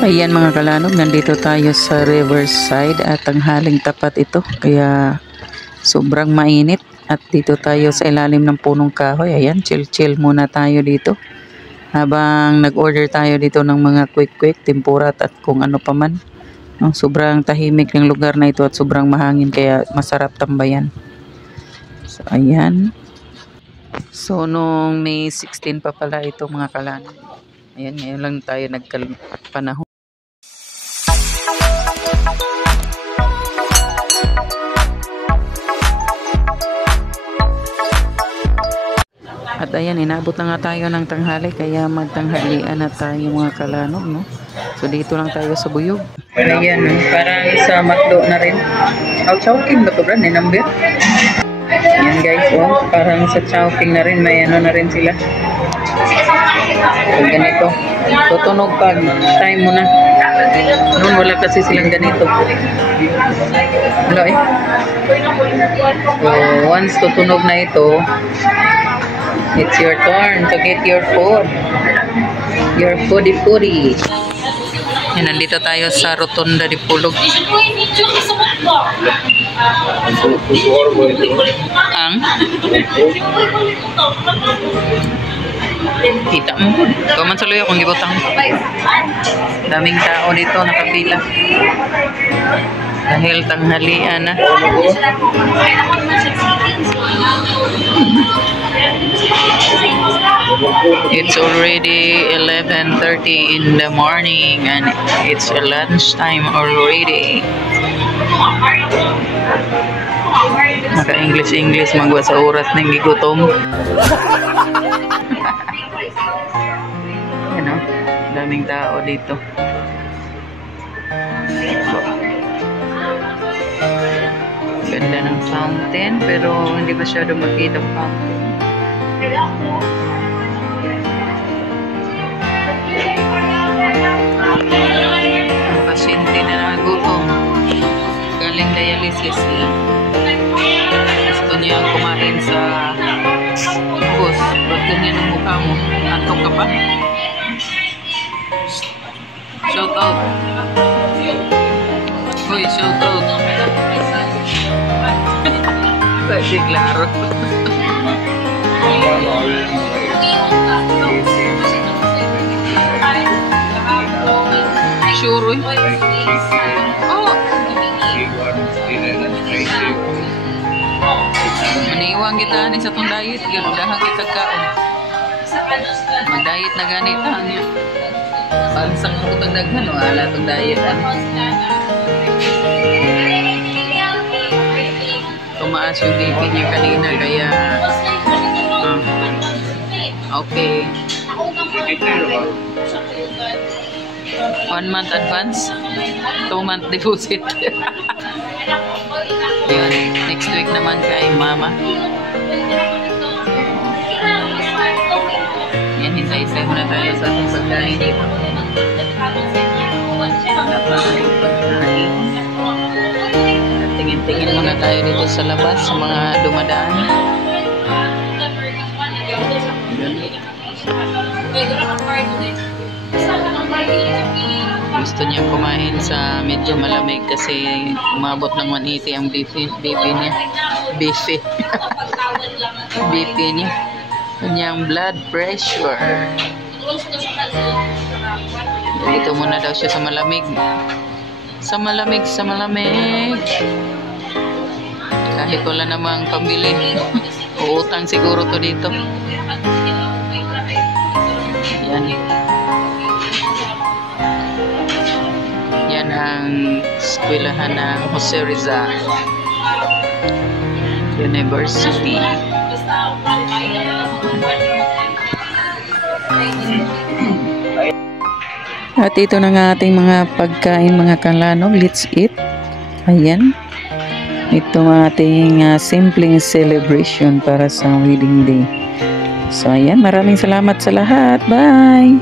Ayan mga kalanog, nandito tayo sa Riverside at tanghaling tapat ito. Kaya sobrang mainit at dito tayo sa ilalim ng punong kahoy. Ayan, chill muna tayo dito. Habang nag-order tayo dito ng mga quick, tempura at kung ano pa man. No, sobrang tahimik ng lugar na ito at sobrang mahangin kaya masarap tambayan. So ayan. So nung May 16 pa pala ito mga kalanog. Ayan, ngayon lang tayo nagpanahon. At ayan, inabot na nga tayo ng tanghali kaya magtanghalian na tayo mga kalanog, no? So dito lang tayo sa Buyog. Ayan, parang sa Matlo na rin. Chowking ba ito, brand? Number? Ayan guys, oh, parang sa Chowking na rin, may ano na rin sila. So ganito. Tutunog pag time mo na. Noon wala kasi silang ganito. Wala eh. So once tutunog na ito, it's your turn to get your food. Your foodie. Yan, nandito tayo sa Rotonda de Pulog. Ang kita mo. Kaman sa luya kung gibutang. Daming tao dito nakapila. Dahil tanghalian na. It's already 11:30 in the morning and it's lunchtime already. Maka-English magwa sa oras ng gigutom. Ano? Daming tao dito. Ganda ng fountain pero hindi masyado makita ang fountain. Ang pasyente na nagutom. Galing dialysis sila. Gusto niya kumain sa bus. Ba't ganyan ang mukha mo? Antok ka pa? Shout out. Hoy, shout out. Kasi klaro. Sure. Oh. Maniwang kita ni sa tong diet, gadudahan kita kaon. Mag-diet na ganit niya. Bansang mo tong daghan o ala tong diet tumaas yung BP niya kanina kaya okay. 1 month advance, 2 month deposit. Yun, next week naman kay mama. Yan, hintay-hintay muna tayo sa ating pagkain dito. Pagkain. Tingin-tingin muna tayo dito sa labas sa mga dumadaan. Gusto niya kumain sa medyo malamig kasi umabot ng 180 ang BP niya. BP niya. Kanyang blood pressure. Dito muna daw siya sa malamig. Sa malamig. Kahit wala namang pambili. Uutang siguro to dito. Yan. Yan ang eskwelahan ng Jose Rizal University. At ito na nga ating mga pagkain mga kalanog. Let's eat. Ayan. Ito ang ating simpleng celebration para sa wedding day. So ayan, maraming salamat sa lahat. Bye!